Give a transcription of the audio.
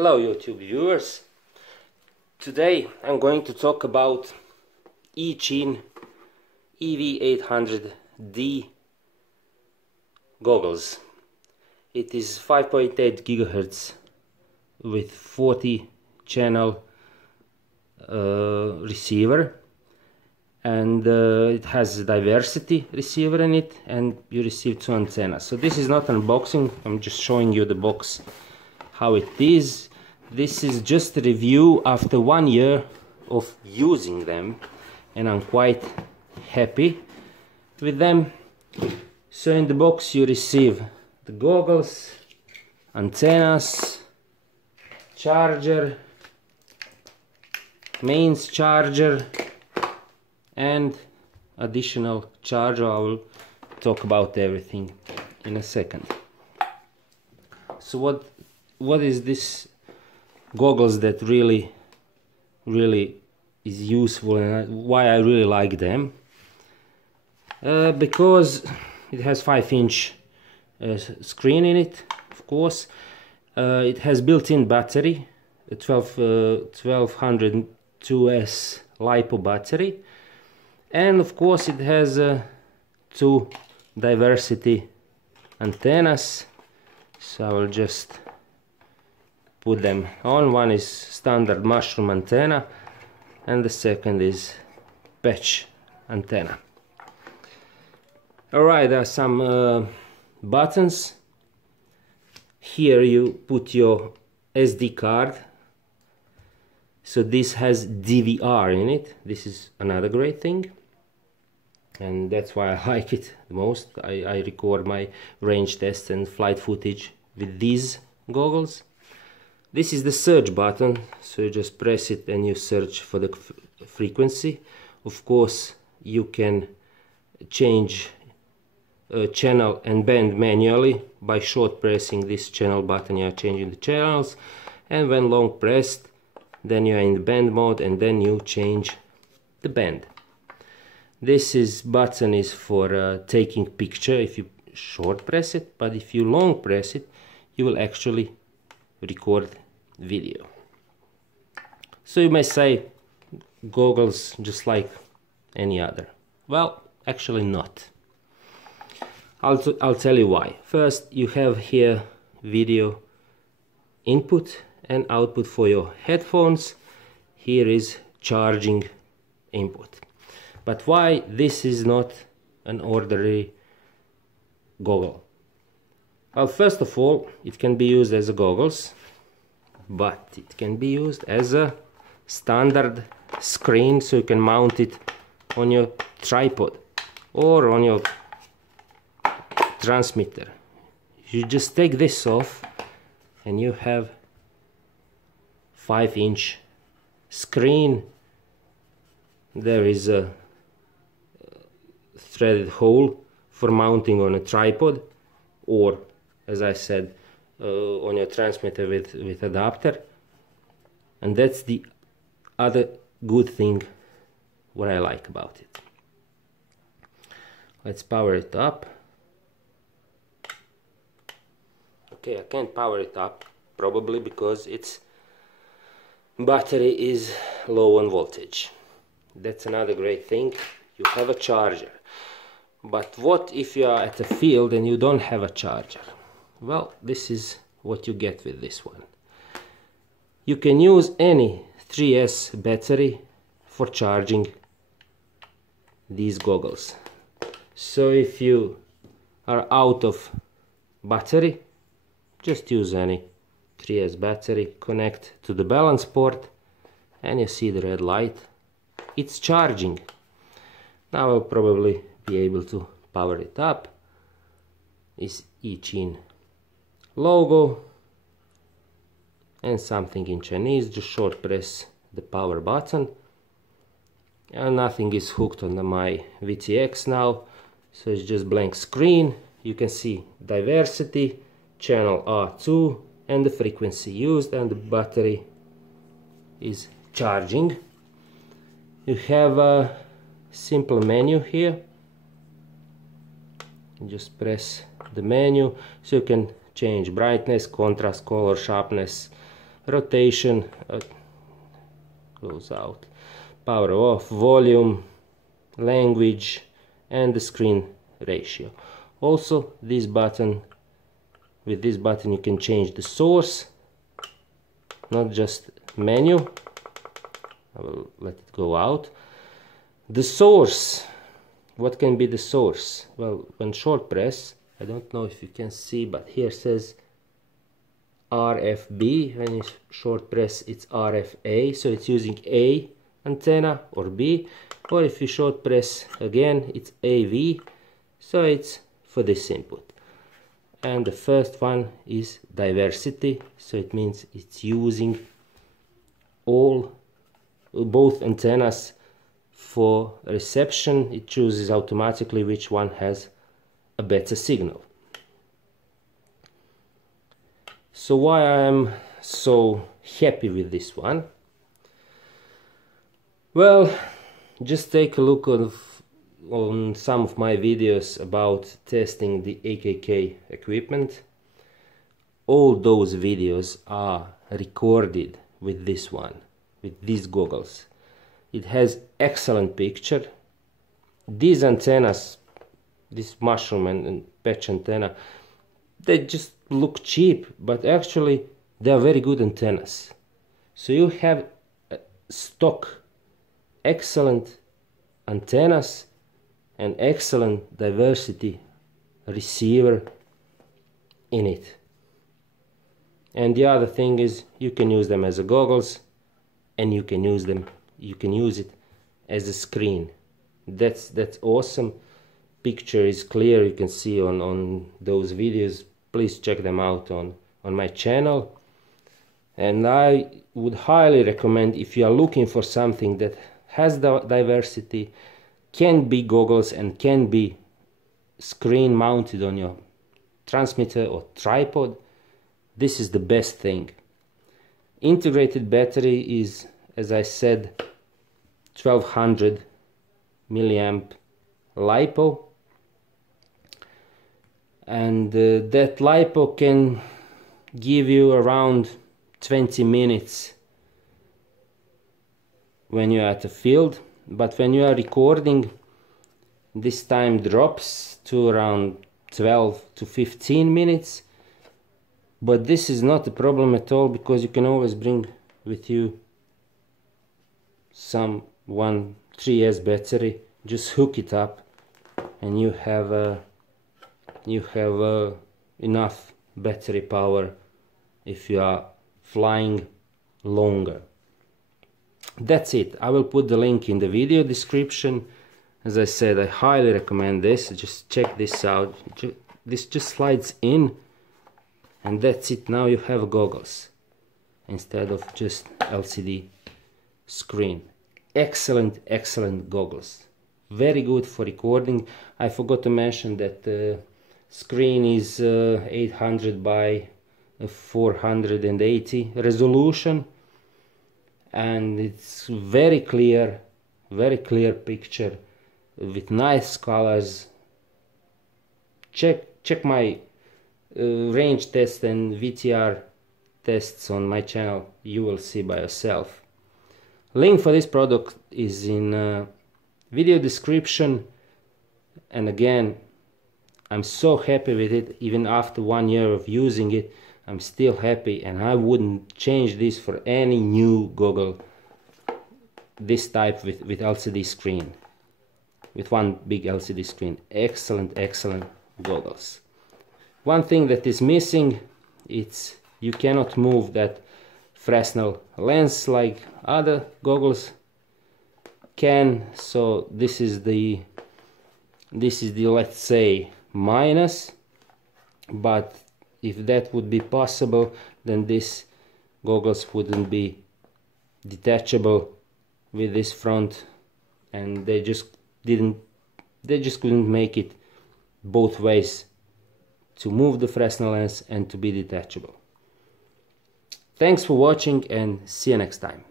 Hello YouTube viewers. Today I'm going to talk about Eachine EV800D goggles. It is 5.8 GHz with 40 channel receiver, and it has a diversity receiver in it, and you receive 2 antennas. So this is not unboxing, I'm just showing you the box how it is. This is just a review after 1 year of using them, and I'm quite happy with them. So in the box you receive the goggles, antennas, charger, mains charger, and additional charger. I will talk about everything in a second. So what is this goggles that really is useful, and why I really like them? Because it has 5-inch screen in it, of course. It has built-in battery, a 1202S LiPo battery, and of course it has 2 diversity antennas. So I will just put them on. One is standard mushroom antenna, and the second is patch antenna. Alright, there are some buttons. Here you put your SD card. So this has DVR in it. This is another great thing, and that's why I like it the most. I record my range tests and flight footage with these goggles. This is the search button, so you just press it and you search for the frequency. Of course you can change channel and band manually. By short pressing this channel button you are changing the channels, and when long pressed then you are in the band mode, and then you change the band. This button is for taking picture if you short press it, but if you long press it you will actually record video. So you may say goggles just like any other. Well, actually not. I'll tell you why. First, you have here video input and output for your headphones. Here is charging input. But why this is not an ordinary goggle? Well, first of all, it can be used as a goggles, but it can be used as a standard screen, so you can mount it on your tripod or on your transmitter. You just take this off and you have 5-inch screen. There is a threaded hole for mounting on a tripod, or as I said, on your transmitter with adapter. And that's the other good thing what I like about it. Let's power it up. Okay, I can't power it up probably because its battery is low on voltage. That's another great thing. You have a charger. But what if you are at a field and you don't have a charger? Well, this is what you get with this one. You can use any 3S battery for charging these goggles. So if you are out of battery, just use any 3S battery, connect to the balance port, and you see the red light. It's charging. Now I'll probably be able to power it up. Is Eachine logo and something in Chinese. Just short press the power button, and nothing is hooked on my VTX now, so it's just blank screen. You can see diversity, channel R2, and the frequency used, and the battery is charging. You have a simple menu here. You just press the menu, so you can change brightness, contrast, color, sharpness, rotation, goes out, power off, volume, language, and the screen ratio. Also, this button, with this button you can change the source, not just menu. I will let it go out. The source, what can be the source? Well, when short press, I don't know if you can see, but here says RFB. When you short press, it's RFA, so it's using A antenna or B, or if you short press again, it's AV, so it's for this input. And the first one is diversity, so it means it's using both antennas for reception. It chooses automatically which one has a better signal. So why I am so happy with this one? Well, just take a look on some of my videos about testing the AKK equipment. All those videos are recorded with this one, with these goggles. It has excellent picture. These antennas, this mushroom and patch antenna, they just look cheap, but actually they are very good antennas. So you have stock excellent antennas and excellent diversity receiver in it. And the other thing is you can use them as a goggles, and you can use it as a screen. That's awesome. Picture is clear, you can see on those videos. Please check them out on my channel. And I would highly recommend, if you are looking for something that has the diversity, can be goggles and can be screen mounted on your transmitter or tripod, this is the best thing. Integrated battery is, as I said, 1200 milliamp LiPo, and that LiPo can give you around 20 minutes when you are at the field, but when you are recording, this time drops to around 12 to 15 minutes. But this is not a problem at all, because you can always bring with you some 3S battery, just hook it up, and you have enough battery power if you are flying longer. That's it. I will put the link in the video description. As I said, I highly recommend this. Just check this out. This just slides in, and that's it. Now you have goggles instead of just LCD screen. Excellent goggles. Very good for recording. I forgot to mention that the screen is 800 by 480 resolution, and it's very clear picture with nice colors. Check my range test and VTR tests on my channel. You will see by yourself. Link for this product is in video description. And again, I'm so happy with it. Even after 1 year of using it, I'm still happy, and I wouldn't change this for any new goggle this type with LCD screen, with one big LCD screen. Excellent goggles. One thing that is missing, it's you cannot move that Fresnel lens like other goggles can. So this is the let's say minus, but if that would be possible, then this goggles wouldn't be detachable with this front, and they just couldn't make it both ways to move the Fresnel lens and to be detachable. Thanks for watching, and see you next time.